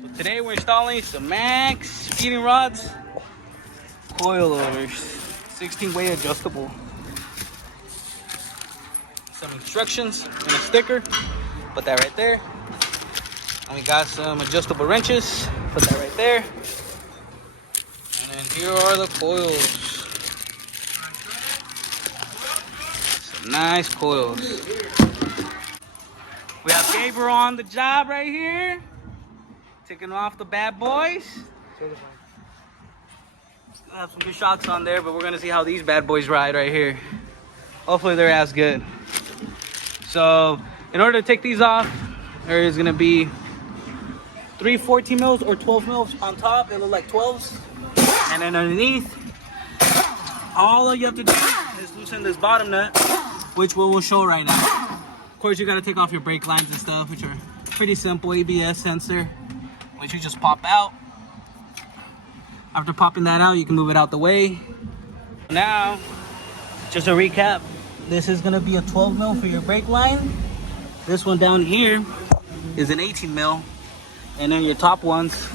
So today we're installing some max speeding rods, coilovers, 16-way adjustable. Some instructions and a sticker. Put that right there. And we got some adjustable wrenches. Put that right there. And then here are the coils. Some nice coils. We have Gabriel on the job right here. Taking off the bad boys. Still have some good shocks on there, but we're gonna see how these bad boys ride right here. Hopefully they're as good. So in order to take these off, there is gonna be 3 14 mils or 12 mils on top. They look like 12s. And then underneath, all you have to do is loosen this bottom nut, which we will show right now. Of course, you gotta take off your brake lines and stuff, which are pretty simple. ABS sensor, which you just pop out. After popping that out, you can move it out the way. Now, just a recap, this is gonna be a 12 mil for your brake line. This one down here is an 18 mil. And then your top ones,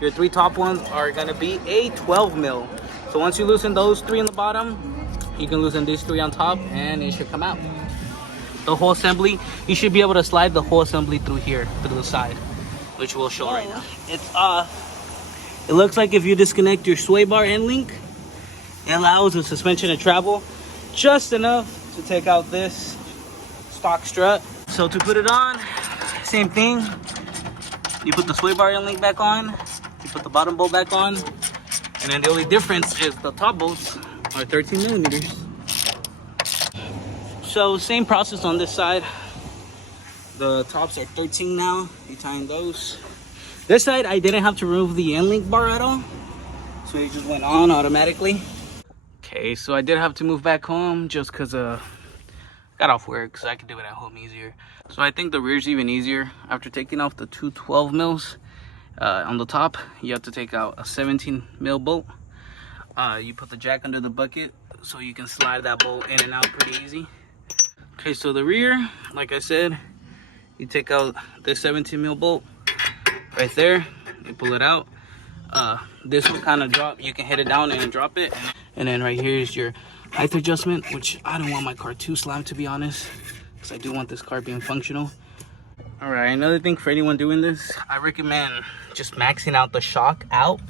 your 3 top ones are gonna be a 12 mil. So once you loosen those 3 in the bottom, you can loosen these 3 on top and it should come out. The whole assembly, you should be able to slide the whole assembly through here, through the side, which we'll show right now. It's off. It looks like if you disconnect your sway bar end link, it allows the suspension to travel just enough to take out this stock strut. So to put it on, same thing. You put the sway bar end link back on, you put the bottom bolt back on, and then the only difference is the top bolts are 13 millimeters. So same process on this side. The tops are 13 now. You tighten those. This side I didn't have to remove the end link bar at all, so it just went on automatically. Okay, so I did have to move back home just because got off work, so I could do it at home easier. So I think the rear's even easier. After taking off the 2 12 mils on the top, you have to take out a 17 mil bolt. You put the jack under the bucket so you can slide that bolt in and out pretty easy. Okay, so the rear, like I said, you take out this 17 mil bolt right there, you pull it out. This will kind of drop, you can hit it down and drop it. And then right here is your height adjustment, which I don't want my car too slammed, to be honest, because I do want this car being functional. All right, another thing for anyone doing this, I recommend just maxing out the shock out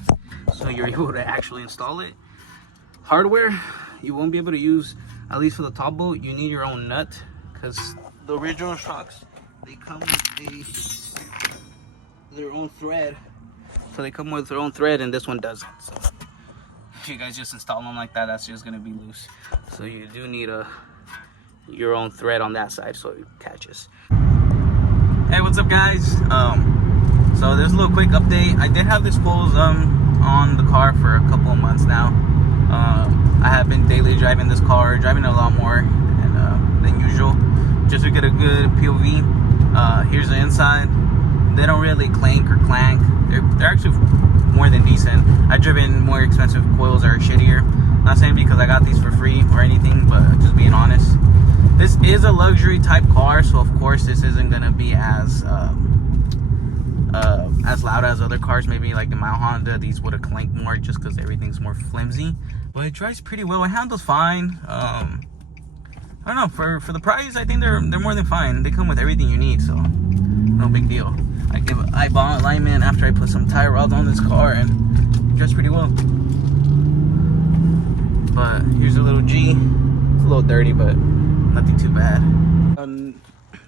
so you're able to actually install it. Hardware, you won't be able to use, at least for the top bolt, you need your own nut, because the original shocks, they come with their own thread. So they come with their own thread, and this one doesn't. So if you guys just install them like that, that's just gonna be loose. So you do need your own thread on that side so it catches. Hey, what's up, guys? So there's a little quick update. I did have this close on the car for a couple of months now. I have been daily driving this car, driving it a lot more than usual, just to get a good POV. Here's the inside. They don't really clank or clank. They're actually more than decent. I've driven more expensive coils that are shittier. Not saying because I got these for free or anything, but just being honest. This is a luxury type car, so of course this isn't gonna be as loud as other cars. Maybe like in my Honda, these would have clanked more just because everything's more flimsy. But it drives pretty well. It handles fine. I don't know, for the price, I think they're more than fine. They come with everything you need, so no big deal. I give an eyeball alignment after I put some tie rods on this car, and it drives pretty well. But here's a little G. It's a little dirty, but nothing too bad.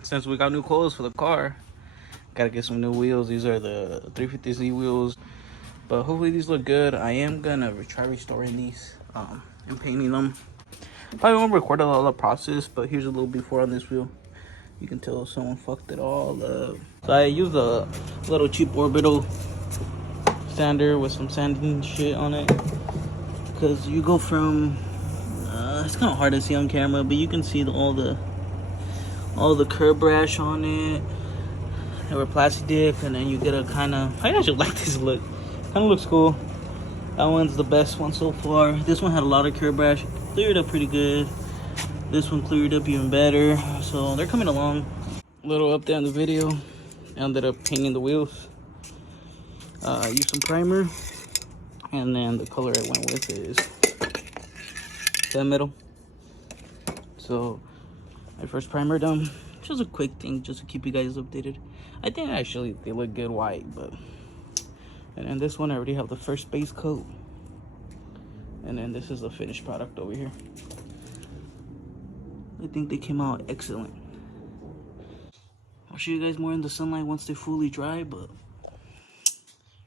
Since we got new coils for the car, gotta get some new wheels. These are the 350Z wheels, but hopefully these look good. I am gonna try restoring these and painting them. Probably won't record all the process, but here's a little before on this wheel. You can tell someone fucked it all up. So I used a little cheap orbital sander with some sanding shit on it, because you go from it's kind of hard to see on camera, but you can see all the curb rash on it. They were plastic dip, and then you get a kind of, I actually like this look. Kind of looks cool. That one's the best one so far. This one had a lot of curb rash, cleared up pretty good. This one cleared up even better, so they're coming along. little update on the video. I ended up painting the wheels. Used some primer, and then the color I went with is gunmetal. So I first primered them. Just a quick thing, just to keep you guys updated. I think actually they look good white, but and then this one I already have the first base coat, and then this is the finished product over here. I think they came out excellent. I'll show you guys more in the sunlight once they fully dry, but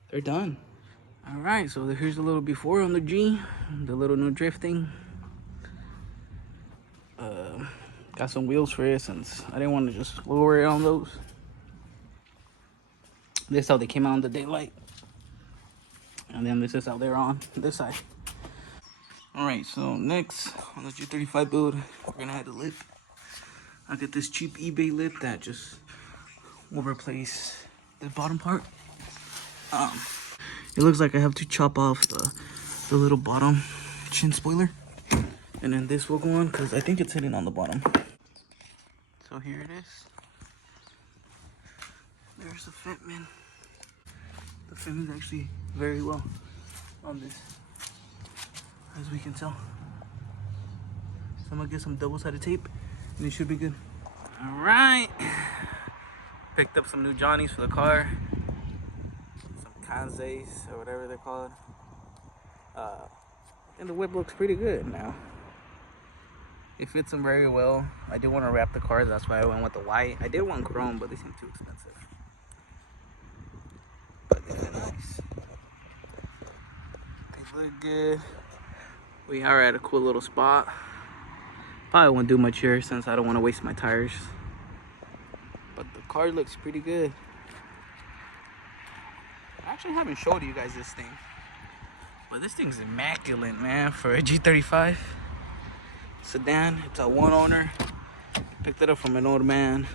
they're done. All right, so here's a little before on the G, the little no drifting. Got some wheels for it since I didn't want to just lower it on those. This is how they came out in the daylight. And then this is how they're on this side. All right, so next on the G35 build, we're gonna add the lip. I get this cheap eBay lip that just will replace the bottom part. It looks like I have to chop off the little bottom chin spoiler. And then this will go on because I think it's sitting on the bottom. So here it is. There's the fitment. The fitment is actually very well on this, as we can tell. So I'm gonna get some double-sided tape and it should be good. All right. Picked up some new Johnnies for the car. Some Kanzeis or whatever they're called. And the whip looks pretty good now. It fits them very well. I did want to wrap the car, that's why I went with the white. I did want chrome, but they seem too expensive. But they look nice. They look good. We are at a cool little spot. Probably won't do much here since I don't want to waste my tires. But the car looks pretty good. I actually haven't showed you guys this thing. But this thing's immaculate, man, for a G35 Sedan. It's a one owner. Picked it up from an old man.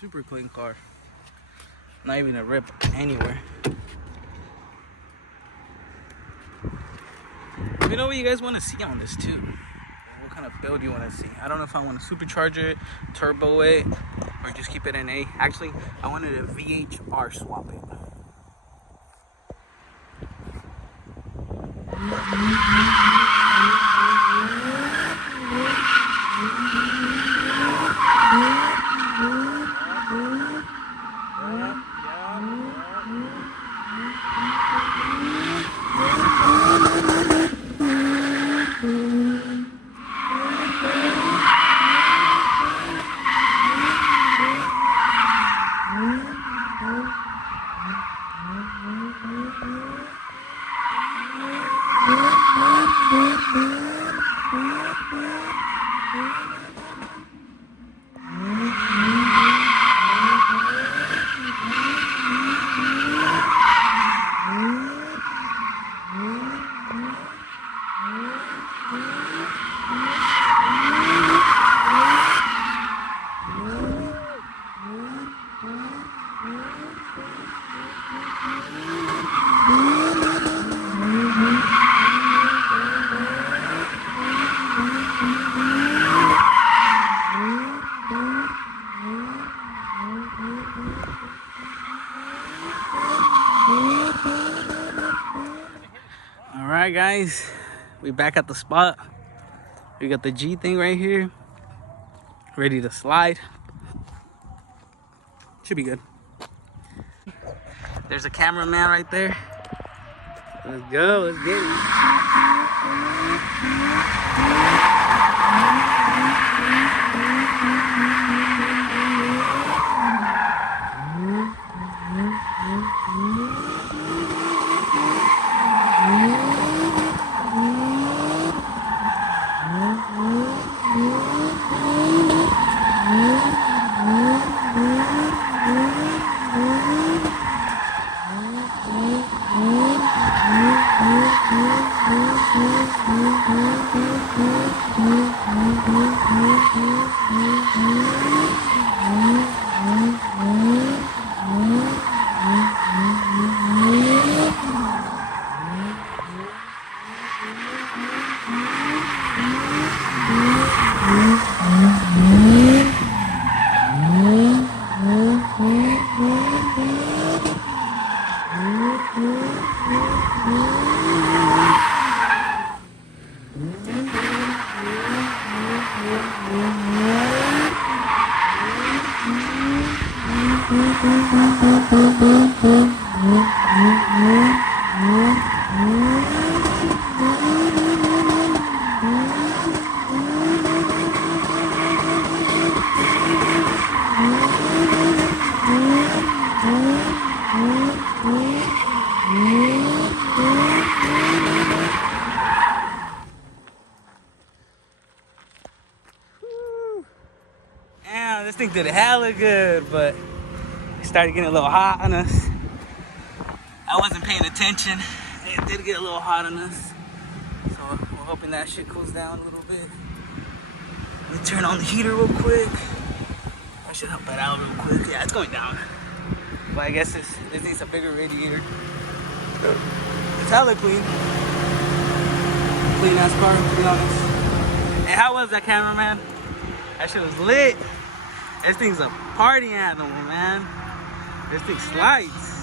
Super clean car. Not even a rip anywhere. Let me know what you guys want to see on this too. What kind of build you want to see. I don't know if I want to supercharge it, turbo it, or just keep it in A. Actually, I wanted to VHR swap it. Alright guys, we back at the spot. We got the G thing right here, ready to slide. Should be good. There's a cameraman right there. Let's go, let's get it. Damn, this thing did hella good, but it started getting a little hot on us. I wasn't paying attention. It did get a little hot on us. So we're hoping that shit cools down a little bit. Let me turn on the heater real quick. I should help that out real quick. Yeah, it's going down. But I guess this needs a bigger radiator. It's hella clean. Clean ass car, to be honest. And how was that, cameraman? That shit was lit. This thing's a party animal, man. This thing slides.